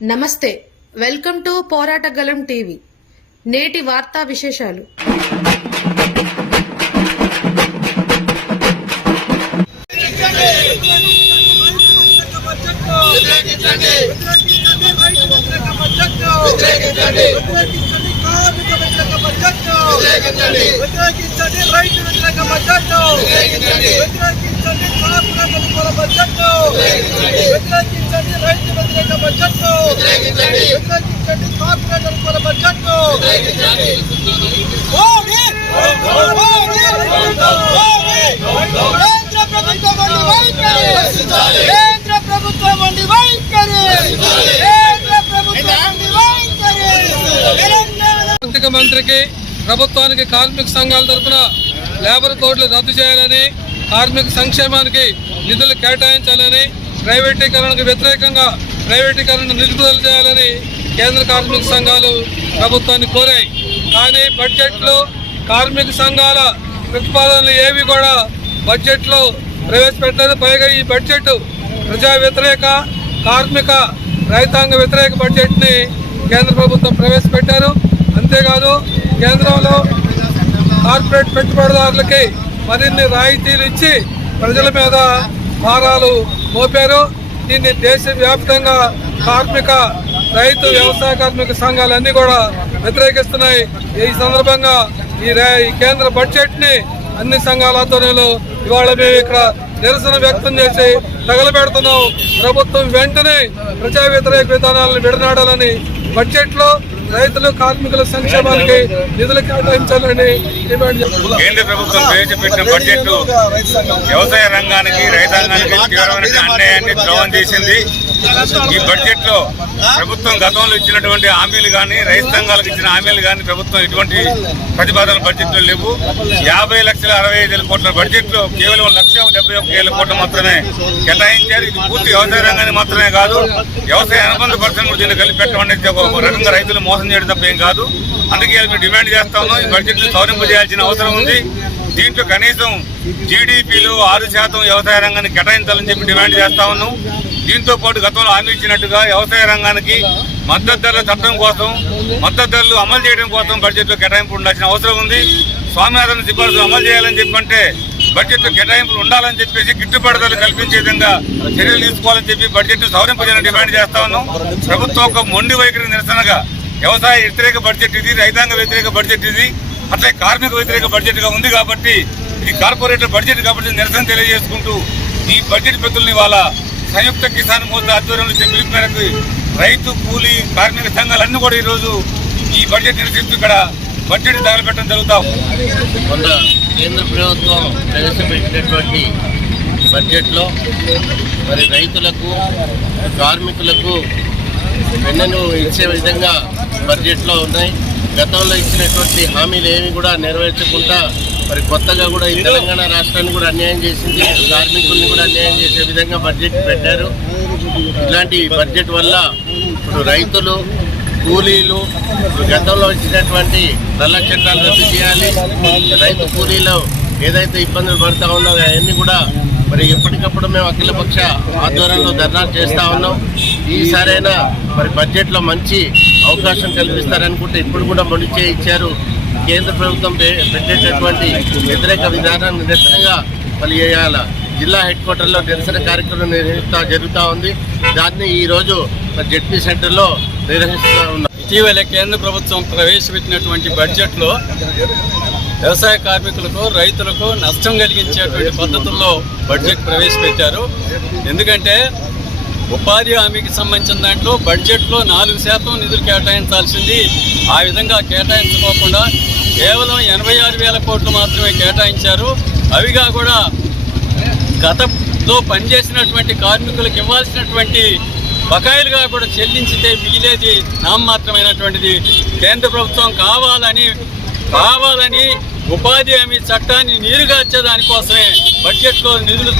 నమస్తే, welcome to పోరాటగలం TV. నేటి వార్తా విశేషాలు. ఆర్థిక మంత్రికి ప్రభుత్వానికి కార్మిక సంఘాల తరఫున లేబర్ కోడ్లు రద్దు చేయాలని, కార్మిక సంక్షేమానికి నిధులు కేటాయించాలని, ప్రైవేటీకరణకు వ్యతిరేకంగా ప్రైవేటీకరణ నిలుపుదల చేయాలని కేంద్ర కార్మిక సంఘాలు ప్రభుత్వాన్ని కోరాయి. కానీ బడ్జెట్లో కార్మిక సంఘాల ప్రతిపాదనలు ఏవి కూడా బడ్జెట్లో ప్రవేశపెట్టలేదు. పైగా ఈ బడ్జెట్ ప్రజా వ్యతిరేక, కార్మిక, రైతాంగ వ్యతిరేక బడ్జెట్ని కేంద్ర ప్రభుత్వం ప్రవేశపెట్టారు. అంతేకాదు కేంద్రంలో కార్పొరేట్ పెట్టుబడిదారులకి మరిన్ని రాయితీలు ఇచ్చి ప్రజల మీద భారాలు మోపారు. దీన్ని దేశవ్యాప్తంగా కార్మిక, రైతు, వ్యవసాయ కార్మిక సంఘాలన్నీ కూడా వ్యతిరేకిస్తున్నాయి. ఈ సందర్భంగా ఈ కేంద్ర బడ్జెట్ని అన్ని సంఘాల ఆధ్వర్యంలో ఇవాళ మేము ఇక్కడ నిరసన వ్యక్తం చేసి తగలబెడుతున్నాం. ప్రభుత్వం వెంటనే ప్రజా వ్యతిరేక విధానాలను విడనాడాలని, బడ్జెట్లో రైతులు, కార్మికుల సంక్షేమానికి నిధులు కేటాయించాలని డిమాండ్ చేస్తున్నారు. కేంద్ర ప్రభుత్వం ప్రవేశపెట్టిన బడ్జెట్ వ్యవసాయ రంగానికి, రైతాంగానికి తీవ్రమైన అన్యాయాన్ని ద్రోహం చేసింది. ఈ బడ్జెట్ లో ప్రభుత్వం గతంలో ఇచ్చినటువంటి హామీలు కానీ, రైతు సంఘాలకు ఇచ్చిన హామీలు కానీ ప్రభుత్వం ఇటువంటి ప్రతిపాదన బడ్జెట్ లో లేవు. 50,65,000 కోట్ల బడ్జెట్ లో కేవలం 1,71,000 కోట్లు మాత్రమే కేటాయించారు. ఇది పూర్తి వ్యవసాయ రంగానికి మాత్రమే కాదు, వ్యవసాయ అనుబంధ పరిశ్రమలు కూడా దీన్ని కలిపి పెట్టడం అనేది ఒక రకంగా రైతులు మోసం చేయడం తప్ప ఏం కాదు. అందుకే మేము డిమాండ్ చేస్తా ఉన్నాం. ఈ బడ్జెట్ ను సవరింపజేయాల్సిన అవసరం ఉంది. దీంట్లో కనీసం జీడీపీలో 6% వ్యవసాయ రంగానికి కేటాయించాలని చెప్పి డిమాండ్ చేస్తా ఉన్నాం. దీంతో పాటు గతంలో హామీ ఇచ్చినట్టుగా వ్యవసాయ రంగానికి మద్దతు ధరల చట్టం కోసం, మద్దతు ధరలు అమలు చేయడం కోసం బడ్జెట్ లో కేటాయింపు ఉండాల్సిన అవసరం ఉంది. స్వామినాథన్ సిఫార్సులు అమలు చేయాలని చెప్పంటే బడ్జెట్ లో కేటాయింపులు ఉండాలని చెప్పేసి గిట్టుబాటు ధరలు కల్పించే విధంగా చర్యలు తీసుకోవాలని చెప్పి బడ్జెట్ ను సవరింపజేయాలని డిమాండ్ చేస్తా ఉన్నాం. ప్రభుత్వం ఒక మొండి వైఖరి నిరసనగా వ్యవసాయ వ్యతిరేక బడ్జెట్ ఇది, రైతాంగ వ్యతిరేక బడ్జెట్ ఇది, అట్లే కార్మిక వ్యతిరేక బడ్జెట్ గా ఉంది కాబట్టి, ఇది కార్పొరేటర్ బడ్జెట్ కాబట్టి నిరసన తెలియజేసుకుంటూ ఈ బడ్జెట్ ప్రతుల్ని వాళ్ళ సంయుక్త కిసాన్ మోర్చా ఆధ్వర్యంలో పిలుపు మేరకు రైతు, కూలీ, కార్మిక సంఘాలన్నీ కూడా ఈరోజు ఈ బడ్జెట్ నిరసిస్తూ ఇక్కడ బడ్జెట్ తగలబెట్టడం జరుగుతాం. మొన్న కేంద్ర ప్రభుత్వం ప్రవేశపెట్టినటువంటి బడ్జెట్లో మరి రైతులకు, కార్మికులకు వెన్నను ఇచ్చే విధంగా బడ్జెట్లో ఉన్నాయి. గతంలో ఇచ్చినటువంటి హామీలు ఏమి కూడా నెరవేర్చకుండా మరి కొత్తగా కూడా ఈ తెలంగాణ రాష్ట్రాన్ని కూడా అన్యాయం చేసింది, కార్మికుల్ని కూడా అన్యాయం చేసే విధంగా బడ్జెట్ పెట్టారు. ఇలాంటి బడ్జెట్ వల్ల ఇప్పుడు రైతులు, కూలీలు గతంలో ఇచ్చినటువంటి నల్ల చట్టాలు రద్దు చేయాలి. రైతు కూలీలు ఏదైతే ఇబ్బందులు పడుతూ ఉన్నారో అవన్నీ కూడా మరి ఎప్పటికప్పుడు మేము అఖిలపక్ష ఆధ్వర్యంలో ధర్నాలు చేస్తూ ఉన్నాం. ఈసారైనా మరి బడ్జెట్లో మంచి అవకాశం కల్పిస్తారనుకుంటే ఇప్పుడు కూడా మొండిచే ఇచ్చారు. కేంద్ర ప్రభుత్వం పెట్టేటటువంటి వ్యతిరేక విధానాన్ని నిరసనగా మరి ఇవాళ జిల్లా హెడ్ క్వార్టర్లో నిరసన కార్యక్రమం జరుగుతూ ఉంది. దాన్ని ఈరోజు జెడ్పీ సెంటర్లో నిర్వహిస్తూ ఉన్నాం. ఇటీవల కేంద్ర ప్రభుత్వం ప్రవేశపెట్టినటువంటి బడ్జెట్లో వ్యవసాయ కార్మికులకు, రైతులకు నష్టం కలిగించేటువంటి పద్ధతుల్లో బడ్జెట్ ప్రవేశపెట్టారు. ఎందుకంటే ఉపాధి హామీకి సంబంధించిన దాంట్లో బడ్జెట్లో 4% నిధులు కేటాయించాల్సింది ఆ విధంగా కేటాయించుకోకుండా కేవలం 86,000 కోట్లు మాత్రమే కేటాయించారు. అవిగా కూడా గతంలో పనిచేసినటువంటి కార్మికులకు ఇవ్వాల్సినటువంటి బకాయిలుగా కూడా చెల్లించితే మిగిలేది నామమాత్రమైనటువంటిది. కేంద్ర ప్రభుత్వం కావాలని ఉపాధి హామీ చట్టాన్ని నీరుగార్చే దానికోసమే బడ్జెట్లో నిధులు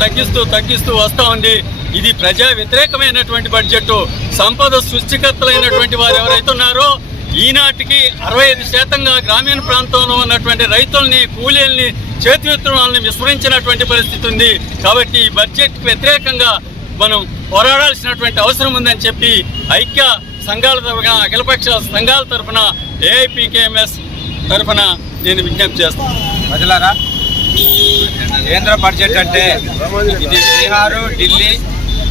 తగ్గిస్తూ వస్తూ ఉంది. ఇది ప్రజా వ్యతిరేకమైనటువంటి బడ్జెట్. సంపద సృష్టికర్తలైనటువంటి వారు ఎవరైతే ఉన్నారో ఈనాటికి 65% గ్రామీణ ప్రాంతంలో ఉన్నటువంటి రైతుల్ని, కూలీల్ని, చేతివృత్తులను విస్మరించినటువంటి పరిస్థితి ఉంది. కాబట్టి ఈ బడ్జెట్ వ్యతిరేకంగా మనం పోరాడాల్సినటువంటి అవసరం ఉందని చెప్పి ఐక్య సంఘాల తరఫున, అఖిలపక్ష సంఘాల తరఫున, ఏఐపీకేఎంఎస్ తరఫున నేను విజ్ఞప్తి చేస్తాను. ప్రజలారా, కేంద్ర బడ్జెట్ అంటే ఇది బీహారు, ఢిల్లీ,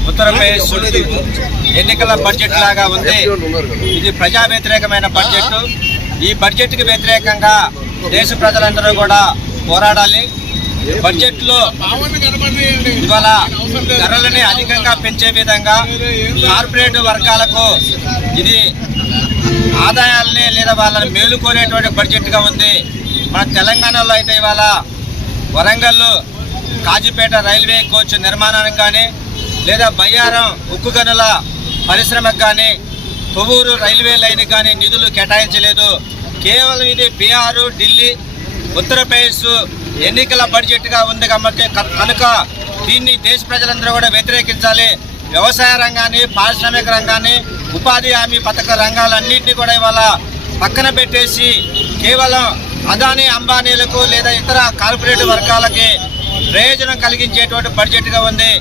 ఉత్తరప్రదేశ్ ఎన్నికల బడ్జెట్ లాగా ఉంది. ఇది ప్రజా వ్యతిరేకమైన బడ్జెట్. ఈ బడ్జెట్కి వ్యతిరేకంగా దేశ ప్రజలందరూ కూడా పోరాడాలి. బడ్జెట్లో ఇవాళ ధరలని అధికంగా పెంచే విధంగా కార్పొరేట్ వర్గాలకు ఇది ఆదాయాలని లేదా వాళ్ళని మేలుకోలేటువంటి బడ్జెట్గా ఉంది. మన తెలంగాణలో అయితే ఇవాళ వరంగల్ కాజీపేట రైల్వే కోచ్ నిర్మాణానికి కానీ, లేదా బయ్యారం ఉక్కు గనుల పరిశ్రమకు కానీ, కొవ్వూరు రైల్వే లైన్కి కానీ నిధులు కేటాయించలేదు. కేవలం ఇది బీహారు, ఢిల్లీ, ఉత్తరప్రదేశ్ ఎన్నికల బడ్జెట్గా ఉంది కాబట్టి కనుక దీన్ని దేశ ప్రజలందరూ కూడా వ్యతిరేకించాలి. వ్యవసాయ రంగాన్ని, పారిశ్రామిక రంగాన్ని, ఉపాధి హామీ పథక రంగాలన్నింటినీ కూడా ఇవాళ పక్కన పెట్టేసి కేవలం అదానీ అంబానీలకు లేదా ఇతర కార్పొరేట్ వర్గాలకి ప్రయోజనం కలిగించేటువంటి బడ్జెట్గా ఉంది.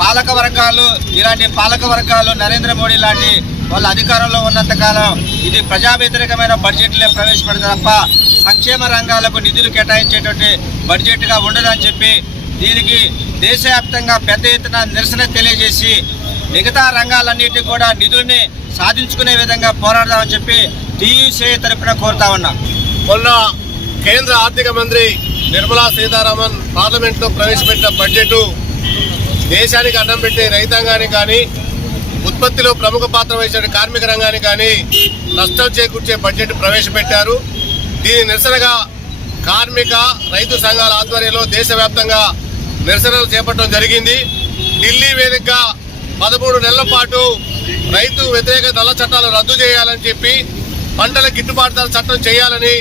పాలక వర్గాలు, ఇలాంటి పాలక వర్గాలు నరేంద్ర మోడీ లాంటి వాళ్ళ అధికారంలో ఉన్నంతకాలం ఇది ప్రజా వ్యతిరేకమైన బడ్జెట్లే ప్రవేశపెడతారు తప్ప సంక్షేమ రంగాలకు నిధులు కేటాయించేటువంటి బడ్జెట్గా ఉండదని చెప్పి దీనికి దేశవ్యాప్తంగా పెద్ద ఎత్తున నిరసన తెలియజేసి మిగతా రంగాలన్నిటికీ కూడా నిధుల్ని సాధించుకునే విధంగా పోరాడదామని చెప్పి టీయూసీ తరఫున కోరుతా ఉన్నా. మొన్న కేంద్ర ఆర్థిక మంత్రి నిర్మలా సీతారామన్ పార్లమెంట్లో ప్రవేశపెట్టిన బడ్జెట్ దేశానికి అన్నం పెట్టే రైతాంగానికి కానీ, ఉత్పత్తిలో ప్రముఖ పాత్ర వహించిన కార్మిక రంగానికి కానీ నష్టం చేకూర్చే బడ్జెట్ ప్రవేశపెట్టారు. దీని నిరసనగా కార్మిక, రైతు సంఘాల ఆధ్వర్యంలో దేశవ్యాప్తంగా నిరసనలు చేపట్టడం జరిగింది. ఢిల్లీ వేదికగా 13 నెలల పాటు రైతు వ్యతిరేక నల్ల చట్టాలు రద్దు చేయాలని చెప్పి, పంటల గిట్టుబాటు ధర చట్టం చేయాలని,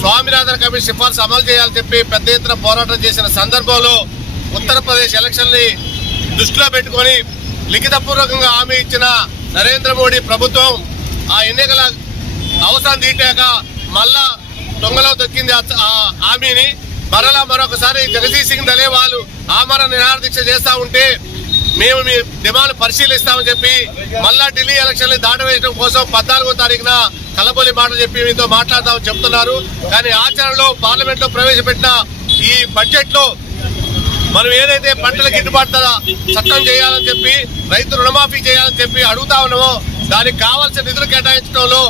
స్వామినాథన్ కమిషన్ సిఫార్సు అమలు చేయాలని చెప్పి పెద్ద ఎత్తున పోరాటం చేసిన సందర్భంలో ఉత్తరప్రదేశ్ ఎలక్షన్ని దృష్టిలో పెట్టుకొని లిఖితపూర్వకంగా హామీ ఇచ్చిన నరేంద్ర మోడీ ప్రభుత్వం ఆ ఎన్నికల అవసరం తీటాక మళ్ళా దొంగలో దొక్కింది ఆ హామీని. మరొకసారి జగదీష్ సింగ్ దళేవాల్ ఆమరణ నిరాహార దీక్ష చేస్తూ ఉంటే మేము మీ డిమాండ్ పరిశీలిస్తామని చెప్పి మళ్ళా ఢిల్లీ ఎలక్షన్లు దాటవేయడం కోసం 14వ తారీఖున కలబోలి మాట చెప్పి మీతో మాట్లాడతామని చెప్తున్నారు. కానీ ఆచరణలో పార్లమెంట్లో ప్రవేశపెట్టిన ఈ బడ్జెట్లో మనం ఏదైతే పంటల గిట్టుబాటు ధర చట్టం చేయాలని చెప్పి, రైతు రుణమాఫీ చేయాలని చెప్పి అడుగుతా ఉన్నామో దానికి కావాల్సిన నిధులు కేటాయించడంలో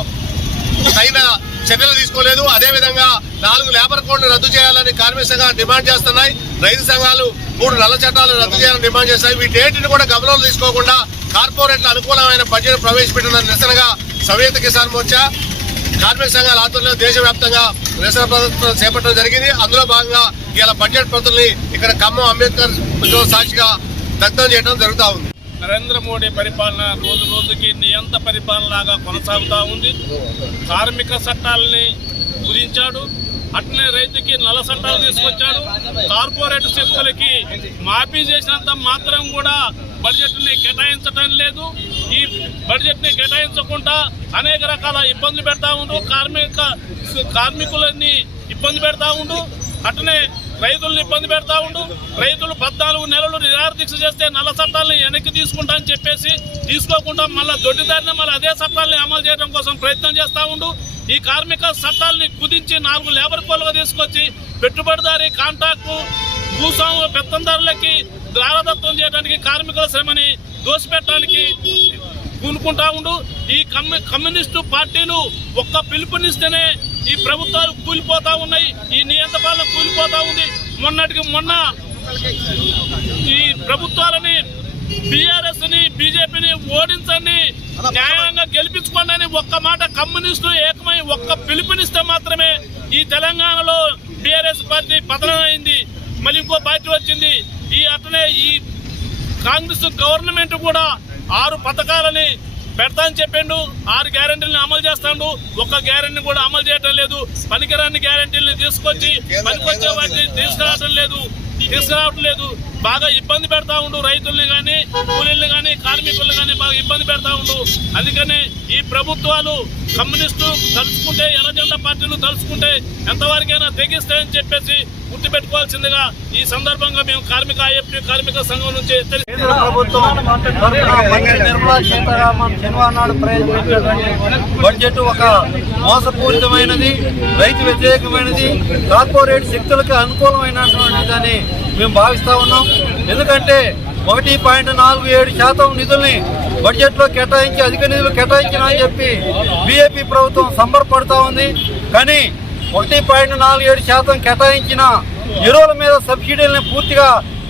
తగిన చర్యలు తీసుకోలేదు. అదేవిధంగా 4 లేబర్ కోడ్లు రద్దు చేయాలని కార్మిక సంఘాలు డిమాండ్ చేస్తున్నాయి. రైతు సంఘాలు 3 నల్ల చట్టాలు రద్దు చేయాలని డిమాండ్ చేస్తాయి. వీటేటిని కూడా గమనంలో తీసుకోకుండా కార్పొరేట్ల అనుకూలమైన బడ్జెట్ ప్రవేశపెట్టిన నిరసనగా సంయుక్త కిసాన్ మోర్చా కార్మిక సంఘాల ఆధ్వర్యంలో దేశవ్యాప్తంగా నిరసన ప్రదర్శన చేపట్టడం జరిగింది. అందులో భాగంగా ఇలా బడ్జెట్ ప్రతుల్ని ఇక్కడ ఖమ్మం అంబేద్కర్ సాక్షిగా దగ్ధం చేయడం జరుగుతూ ఉంది. నరేంద్ర మోడీ పరిపాలన రోజు రోజుకి నియంత పరిపాలనలాగా కొనసాగుతూ ఉంది. కార్మిక చట్టాలని కుదించాడు, అట్లనే రైతుకి నల్ల చట్టాలు తీసుకొచ్చాడు. కార్పొరేట్ శక్తులకి మాఫీ చేసినంత మాత్రం కూడా బడ్జెట్ని కేటాయించడం లేదు. ఈ బడ్జెట్ని కేటాయించకుండా అనేక రకాల ఇబ్బందులు పెడతా ఉండు, కార్మికులని ఇబ్బంది పెడతా ఉండు, అట్లనే రైతులను ఇబ్బంది పెడతా ఉండు. రైతులు 14 నెలలు నిరాహార దీక్ష చేస్తే నల్ల చట్టాలను వెనక్కి తీసుకుంటా అని చెప్పేసి తీసుకోకుండా మళ్ళీ దొడ్డిదారిన మళ్ళీ అదే చట్టాలని అమలు చేయడం కోసం ప్రయత్నం చేస్తూ ఉండు. ఈ కార్మిక చట్టాలని కుదించి 4 లేబర్ కోడ్లుగా తీసుకొచ్చి పెట్టుబడిదారి, కాంట్రాక్టు, భూస్వాముల పెత్తందారులకి దారదత్వం చేయడానికి, కార్మికుల శ్రమని దోసిపెట్టడానికి పూనుకుంటా ఉండు. ఈ కమ్యూనిస్టు పార్టీలు ఒక్క పిలుపునిస్తేనే ఈ ప్రభుత్వాలు కూలిపోతా ఉన్నాయి, ఈ నియంత పాలన కూలిపోతా ఉంది. మొన్నటికి మొన్న ఈ ప్రభుత్వాలని బీఆర్ఎస్ ని, బీజేపీని ఓడించండి, న్యాయంగా గెలిపించుకోండి అని ఒక్క మాట కమ్యూనిస్టులు ఏకమై ఒక్క పిలుపునిస్తే మాత్రమే ఈ తెలంగాణలో బీఆర్ఎస్ పార్టీ పతనం అయింది. మళ్ళీ ఇంకో పార్టీ వచ్చింది. అట్లనే ఈ కాంగ్రెస్ గవర్నమెంట్ కూడా 6 పథకాలని పెడతా అని చెప్పిండు, 6 గ్యారెంటీలను అమలు చేస్తాడు. ఒక్క గ్యారెంటీ కూడా అమలు చేయడం లేదు. పనికిరాని గ్యారెంటీలను తీసుకొచ్చి పనికొచ్చే వాటిని తీసుకురావడం లేదు. బాగా ఇబ్బంది పెడతా ఉండు, రైతుల్ని కానీ కూలీల్ని కానీ కార్మికుల్ని కానీ బాగా ఇబ్బంది పెడతా ఉండు. అందుకని ఈ ప్రభుత్వాలు కమ్యూనిస్టు తలుచుకుంటే, ఎర్రజెండా పార్టీలు తలుచుకుంటే ఎంతవరకైనా తెగిస్తాయని చెప్పేసి గుర్తుపెట్టుకోవాల్సిందిగా ఈ సందర్భంగా మేము కార్మిక సంఘం నుంచి కేంద్ర ప్రభుత్వం నిర్మలా సీతారామన్ శనివారం నాడు ప్రవేశపెట్టినటువంటి బడ్జెట్ ఒక మోసపూరితమైనది, రైతు వ్యతిరేకమైనది, కార్పొరేట్ శక్తులకు అనుకూలమైనటువంటిదని మేము భావిస్తా ఉన్నాం. ఎందుకంటే 1.47% నిధుల్ని బడ్జెట్లో కేటాయించి అధిక నిధులు కేటాయించినా అని చెప్పి బీజేపీ ప్రభుత్వం సంబరపడుతూ ఉంది. కానీ 1.47% కేటాయించిన ఎరువుల మీద సబ్సిడీలని పూర్తిగా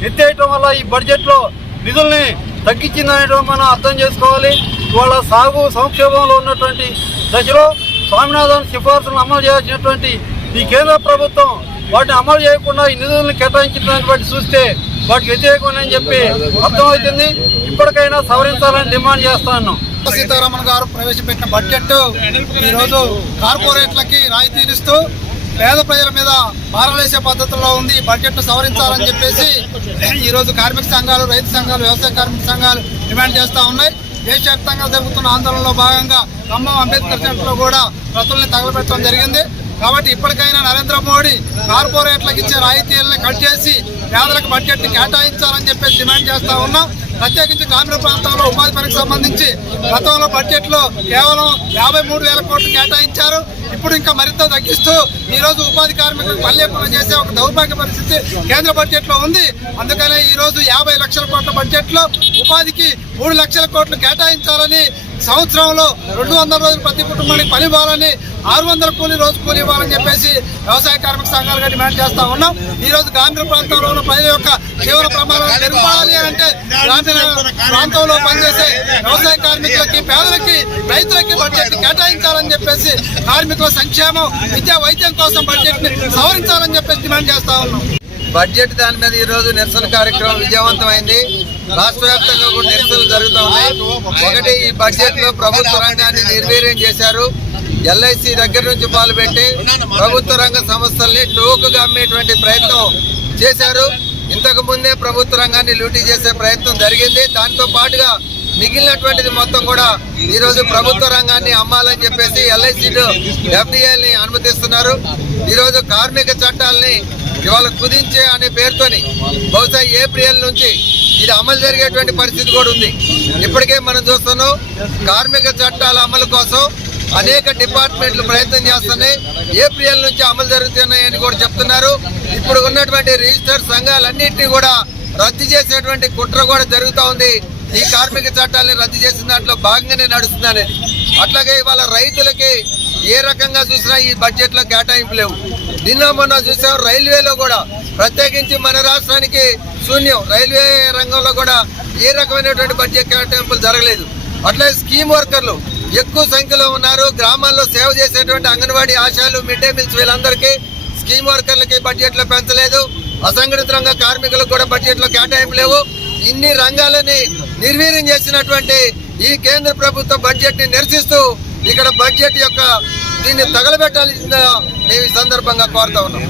ఎత్తేయటం వల్ల ఈ బడ్జెట్లో నిధుల్ని తగ్గించిందనేటో మనం అర్థం చేసుకోవాలి. ఇవాళ సాగు సంక్షేమంలో ఉన్నటువంటి దశలో స్వామినాథన్ సిఫార్సులను అమలు చేయాల్సినటువంటి ఈ కేంద్ర ప్రభుత్వం వాటిని అమలు చేయకుండా ఈ నిధులను కేటాయించిన దాన్ని బట్టి చూస్తే వాటికి వ్యతిరేకమని చెప్పి అర్థమవుతుంది. ఇప్పటికైనా సవరించాలని డిమాండ్ చేస్తా ఉన్నాం. సీతారామన్ గారు ప్రవేశపెట్టిన బడ్జెట్ ఈరోజు కార్పొరేట్లకి రాయితీనిస్తూ పేద ప్రజల మీద భారవేసే పద్ధతుల్లో ఉంది. ఈ బడ్జెట్ సవరించాలని చెప్పేసి ఈరోజు కార్మిక సంఘాలు, రైతు సంఘాలు, వ్యవసాయ కార్మిక సంఘాలు డిమాండ్ చేస్తూ ఉన్నాయి. దేశవ్యాప్తంగా జరుగుతున్న ఆందోళనలో భాగంగా ఖమ్మం అంబేద్కర్ సెంటర్లో కూడా ప్రతుల్ని తగలబెట్టడం జరిగింది. కాబట్టి ఇప్పటికైనా నరేంద్ర మోడీ కార్పొరేట్లకు ఇచ్చే రాయితీలను కట్ చేసి పేదలకు బడ్జెట్ని కేటాయించాలని చెప్పేసి డిమాండ్ చేస్తూ ఉన్నాం. ప్రత్యేకించి గ్రామీణ ప్రాంతాల్లో ఉపాధి పనికి సంబంధించి గతంలో బడ్జెట్లో కేవలం 53,000 కోట్లు కేటాయించారు. ఇప్పుడు ఇంకా మరింత తగ్గిస్తూ ఈరోజు ఉపాధి కార్మికులకు పల్లెపూర్ణ చేసే ఒక దౌర్భాగ్య పరిస్థితి కేంద్ర బడ్జెట్లో ఉంది. అందుకనే ఈరోజు 50 లక్షల కోట్ల బడ్జెట్లో ఉపాధికి 3 లక్షల కోట్లు కేటాయించాలని, సంవత్సరంలో 200 రోజులు ప్రతి కుటుంబానికి పని ఇవ్వాలని, 600 కూలీ రోజు కూలీ ఇవ్వాలని చెప్పేసి వ్యవసాయ కార్మిక సంఘాలుగా డిమాండ్ చేస్తా ఉన్నాం. ఈ రోజు గ్రామీణ ప్రాంతంలో ఉన్న ప్రజల యొక్క జీవన ప్రమాణాలు మెరుగుపడాలి అంటే గ్రామీణ ప్రాంతంలో పనిచేసే వ్యవసాయ కార్మికులకి, పేదలకి, రైతులకి బడ్జెట్ కేటాయించాలని చెప్పేసి, కార్మికుల సంక్షేమం, విద్యా, వైద్యం కోసం బడ్జెట్ ని సవరించాలని చెప్పేసి డిమాండ్ చేస్తా ఉన్నాం. బడ్జెట్ దాని మీద ఈ రోజు నిరసన కార్యక్రమం విజయవంతమైంది. రాష్ట్ర వ్యాప్తంగా కూడా నిరసనలు జరుగుతూ ఉన్నాయి. ఒకటి, ఈ బడ్జెట్ లో ప్రభుత్వ రంగాన్ని నిర్వీర్యం చేశారు. ఎల్ఐసి దగ్గర నుంచి మొదలుపెట్టి ప్రభుత్వ రంగ సంస్థల్ని టోకుగా అమ్మేటువంటి ప్రయత్నం చేశారు. ఇంతకు ముందే ప్రభుత్వ రంగాన్ని లూటీ చేసే ప్రయత్నం జరిగింది. దాంతో పాటుగా మిగిలినటువంటిది మొత్తం కూడా ఈ రోజు ప్రభుత్వ రంగాన్ని అమ్మాలని చెప్పేసి ఎల్ఐసిలు ఎఫ్డిఐని అనుమతిస్తున్నారు. ఈ రోజు కార్మిక చట్టాలని ఇవాళ కుదించే అనే పేరుతోని బహుశా ఏప్రిల్ నుంచి ఇది అమలు జరిగేటువంటి పరిస్థితి కూడా ఉంది. ఇప్పటికే మనం చూస్తున్నాం, కార్మిక చట్టాల అమలు కోసం అనేక డిపార్ట్మెంట్లు ప్రయత్నం చేస్తున్నాయి. ఏప్రిల్ నుంచి అమలు జరుగుతున్నాయని కూడా చెప్తున్నారు. ఇప్పుడు ఉన్నటువంటి రిజిస్టర్ సంఘాలన్నింటినీ కూడా రద్దు చేసేటువంటి కుట్ర కూడా జరుగుతూ ఉంది. ఈ కార్మిక చట్టాలని రద్దు చేసిన దాంట్లో భాగంగానే నడుస్తుందని. అట్లాగే ఇవాళ రైతులకి ఏ రకంగా చూసినా ఈ బడ్జెట్ లో కేటాయింపు లేవు. నిన్న మొన్న చూసాం, రైల్వేలో కూడా ప్రత్యేకించి మన రాష్ట్రానికి శూన్యం. రైల్వే రంగంలో కూడా ఏ రకమైనటువంటి బడ్జెట్ కేటాయింపులు జరగలేదు. అట్లాగే స్కీమ్ వర్కర్లు ఎక్కువ సంఖ్యలో ఉన్నారు. గ్రామాల్లో సేవ చేసేటువంటి అంగన్వాడీ ఆశాలు, మిడ్ డే మీల్స్, వీళ్ళందరికీ స్కీమ్ వర్కర్లకి బడ్జెట్ లో పెంచలేదు. అసంఘటిత రంగ కార్మికులకు కూడా బడ్జెట్ లో కేటాయింపు లేవు. ఇన్ని రంగాలని నిర్వీర్యం చేసినటువంటి ఈ కేంద్ర ప్రభుత్వ బడ్జెట్ ని నిరసిస్తూ ఇక్కడ బడ్జెట్ యొక్క దీన్ని తగలబెట్టాల్సిందిగా మేము ఈ సందర్భంగా కోరుతా ఉన్నాం.